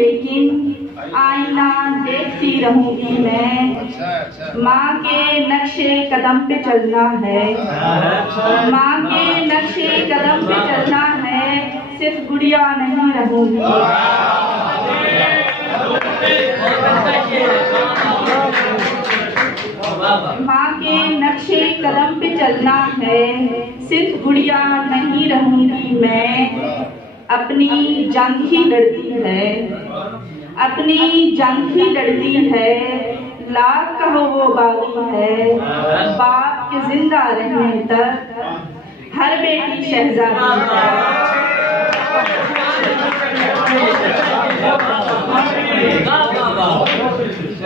लेकिन आईना देखती रहूंगी मैं। माँ के नक्शे कदम पे चलना है, माँ के नक्शे कदम पे चलना है, सिर्फ गुड़िया नहीं रहूंगी। माँ के नक्शे कदम पे चलना है, सिर्फ गुड़िया नहीं रहूंगी मैं। अपनी जंग ही लड़ती है, अपनी जंग ही लड़ती है, लाख कहो वो बागी है। बाप के जिंदा रहने तक हर बेटी शहजादी है।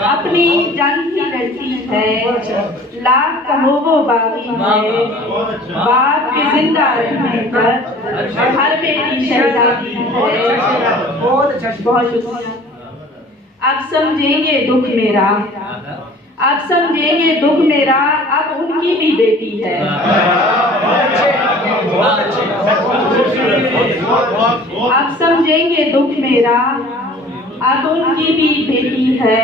अपनी जंग ही लड़ती है, लाख कहो वो बागी है। बाप के जिंदा रहने तक हर बेटी शहजादी है। बहुत शुक्रिया। अब समझेंगे दुख मेरा, अब समझेंगे दुख मेरा, अब उनकी भी बेटी है। अब समझेंगे दुख मेरा, अब उनकी भी बेटी है।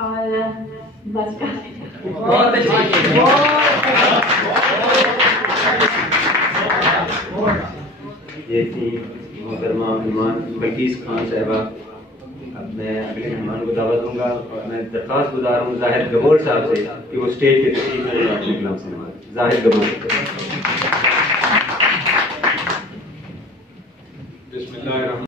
और बस का ये थी मोहतरमा बल्कीस खान साहिबा। अब मैं अगले मेहमान को दावत दूंगा और मैं दरख्वास्त गुजार हूँ जाहिद गबोर साहब से कि वो स्टेज पे तशरीफ लाएं अपने कलाम से। जाहिद गबोर।